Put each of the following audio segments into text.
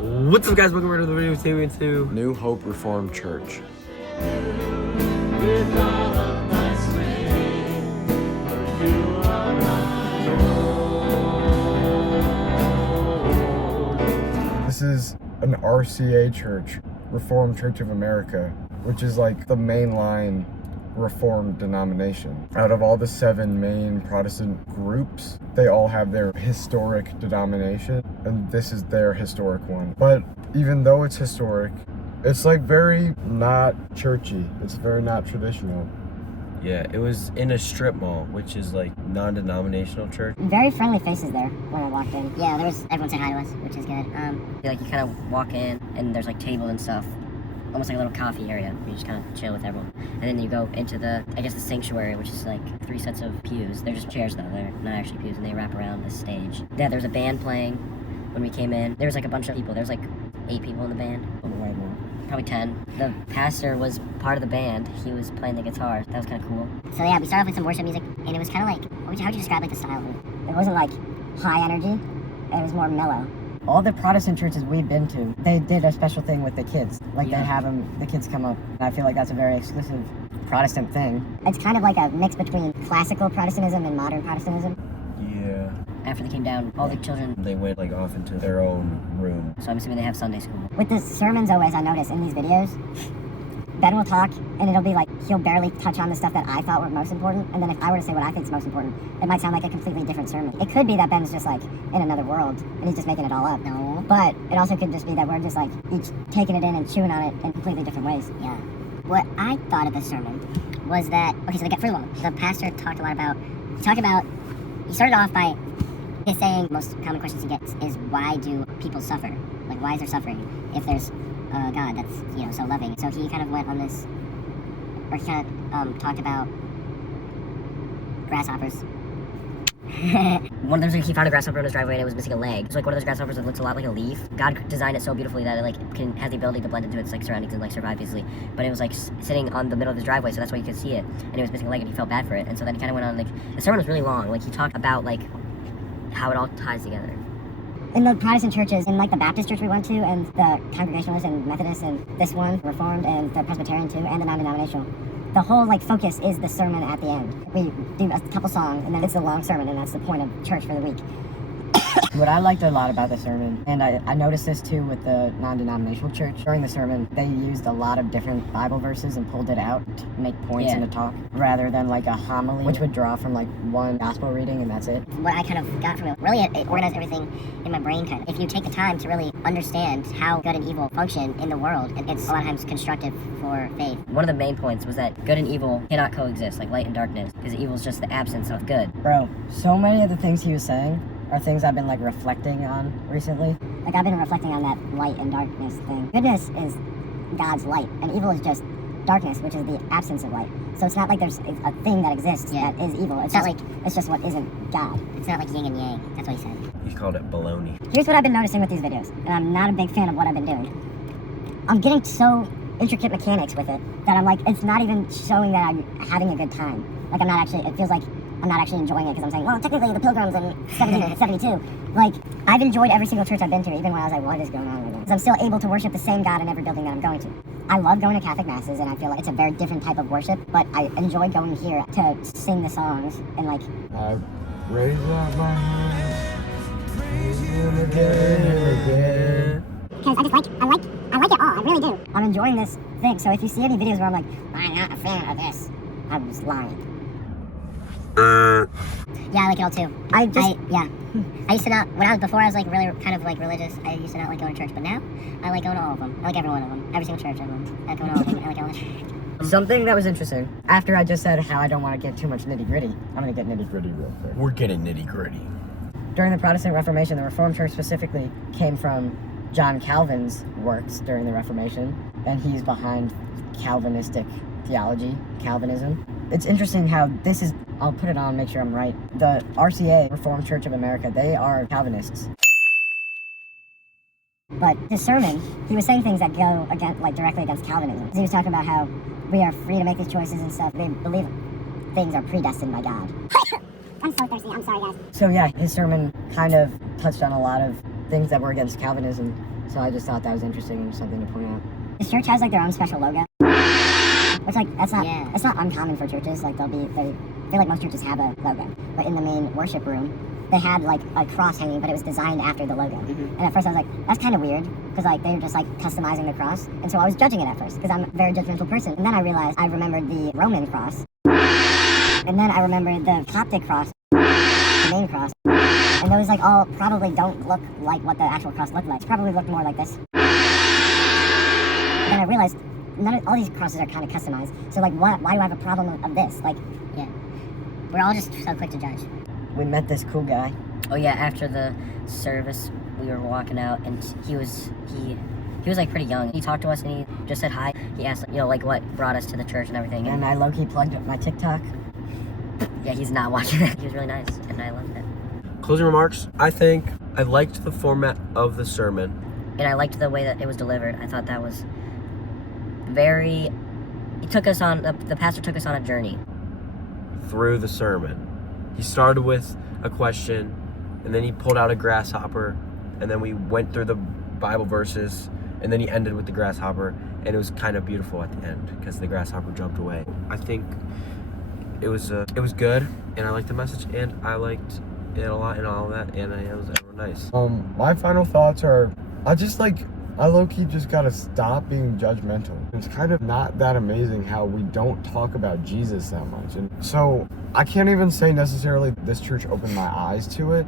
What's up, guys? Welcome to the video. Today we're into New Hope Reformed Church. This is an RCA church, Reformed Church of America, which is like the mainline Reformed denomination. Out of all the 7 main Protestant groups, they all have their historic denomination, and this is their historic one. But even though it's historic, it's like very not churchy. It's very not traditional. Yeah, it was in a strip mall, which is like non-denominational church. Very friendly faces there when I walked in. Yeah, everyone said hi to us, which is good. Like you kind of walk in and there's like tables and stuff, almost like a little coffee area. You just kind of chill with everyone, and then you go into the sanctuary, which is like 3 sets of pews. They're just chairs though; they're not actually pews, and they wrap around the stage. Yeah, there's a band playing when we came in. There was like a bunch of people. There's like 8 people in the band. Way more. Probably 10. The pastor was part of the band. He was playing the guitar. That was kind of cool. So yeah, we started off with some worship music, and it was kind of like, how would you describe like the style of it? It wasn't like high energy. It was more mellow. All the Protestant churches we've been to, they did a special thing with the kids. Like they have the kids come up. And I feel like that's a very exclusive Protestant thing. It's kind of like a mix between classical Protestantism and modern Protestantism. Yeah. After they came down, all the children, They went like off into their own room. so I'm assuming they have Sunday school. With the sermons always, I notice in these videos, Ben will talk, and it'll be like, he'll barely touch on the stuff that I thought were most important, and then if I were to say what I think is most important, it might sound like a completely different sermon. It could be that Ben's just like in another world, and he's just making it all up. No. But it also could just be that we're just like each taking it in and chewing on it in completely different ways. Yeah. What I thought of the sermon was that, okay, so first of all, the pastor talked he started off by saying most common questions he gets is, why do people suffer? Like, why is there suffering if there's a God that's, so loving? So he kind of went on this, or he kind of talked about grasshoppers. One of those, he found a grasshopper in his driveway and it was missing a leg. It's like one of those grasshoppers that looks a lot like a leaf. God designed it so beautifully that it has the ability to blend into its surroundings and survive easily. But it was sitting on the middle of his driveway, so that's why you could see it. And it was missing a leg and he felt bad for it. And so then he kind of went on, the sermon was really long. He talked about how it all ties together. In the Protestant churches, in the Baptist church we went to, and the Congregationalist and Methodist, and this one, Reformed, and the Presbyterian too, and the non-denominational, the whole focus is the sermon at the end. We do a couple songs, and then it's a long sermon, and that's the point of church for the week. What I liked a lot about the sermon, and I noticed this too with the non-denominational church, during the sermon, they used a lot of different Bible verses and pulled it out to make points in a talk, rather than a homily, which would draw from one gospel reading and that's it. What I kind of got from it, really it organized everything in my brain kind of. If you take the time to really understand how good and evil function in the world, it's a lot of times constructive for faith. One of the main points was that good and evil cannot coexist, like light and darkness, because evil is just the absence of good. Bro, so many of the things he was saying are things I've been reflecting on recently. I've been reflecting on that light and darkness thing. Goodness is God's light, and evil is just darkness, which is the absence of light. So it's not like there's a thing that exists that is evil. It's just what isn't God. It's not like yin and yang. That's what he said. He called it baloney. Here's what I've been noticing with these videos, and I'm not a big fan of what I've been doing. I'm getting so intricate mechanics with it that I'm it's not even showing that I'm having a good time. It feels like I'm not actually enjoying it because I'm saying, well, technically the Pilgrims in 1772. I've enjoyed every single church I've been to, even when I was like, what is going on with them? Because I'm still able to worship the same God in every building that I'm going to. I love going to Catholic masses, and I feel like it's a very different type of worship, but I enjoy going here to sing the songs and I raise up my hands, praise Him again and again. Because I like it all, I really do. I'm enjoying this thing, so if you see any videos where I'm not a fan of this, I was lying. Yeah, I like it all too. I used to not, before I was really kind of religious, I used to not like going to church, but now I like going to all of them. I like every one of them. Every single church I went. I like going to all of them. I like all the church. Something that was interesting, after I just said how I don't want to get too much nitty-gritty, I'm going to get nitty-gritty real quick. We're getting nitty-gritty. During the Protestant Reformation, the Reformed Church specifically came from John Calvin's works during the Reformation, and he's behind Calvinistic theology, Calvinism. It's interesting how this is, I'll put it on, make sure I'm right. The RCA, Reformed Church of America, they are Calvinists. But his sermon, he was saying things that go directly against Calvinism. He was talking about how we are free to make these choices and stuff. They believe things are predestined by God. I'm so thirsty, I'm sorry guys. So yeah, his sermon kind of touched on a lot of things that were against Calvinism. So I just thought that was interesting and something to point out. This church has like their own special logo, which like that's not uncommon for churches. Like I feel like most churches have a logo, but in the main worship room, they had like a cross hanging, but it was designed after the logo. And at first I was like, that's kind of weird, because like they were just like customizing the cross, and so I was judging it at first because I'm a very judgmental person. And then I realized I remembered the Roman cross, and then I remembered the Coptic cross, the main cross, and those like all probably don't look like what the actual cross looked like. It probably looked more like this. And then I realized all these crosses are kind of customized. So like, why do I have a problem of this? Like, yeah, we're all just so quick to judge. We met this cool guy. Oh yeah, after the service, we were walking out, and he was like pretty young. He talked to us and he just said hi. He asked, like what brought us to the church and everything. And I low-key plugged up my TikTok. Yeah, he's not watching it. He was really nice, and I loved it. Closing remarks. I think I liked the format of the sermon. And I liked the way that it was delivered. I thought that was very... The pastor took us on a journey. Through the sermon. He started with a question, and then he pulled out a grasshopper, and then we went through the Bible verses, and then he ended with the grasshopper, and it was kind of beautiful at the end because the grasshopper jumped away. I think it was good, and I liked the message, and I liked it a lot and all of that, and it was nice. My final thoughts are, I low-key just gotta stop being judgmental. It's kind of not that amazing how we don't talk about Jesus that much. And so I can't even say necessarily this church opened my eyes to it,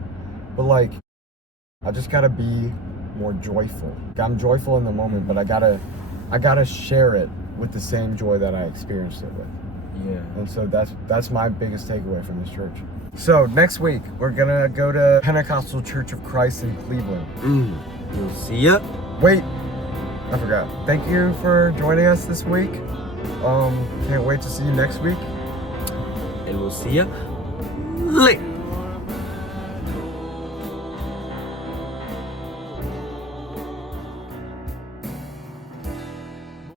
but like, I just gotta be more joyful. I'm joyful in the moment, but I gotta share it with the same joy that I experienced it with. Yeah. And so that's my biggest takeaway from this church. So next week, we're gonna go to Pentecostal Church of Christ in Cleveland. We'll see ya. Wait, I forgot. Thank you for joining us this week. Can't wait to see you next week. And we'll see ya later.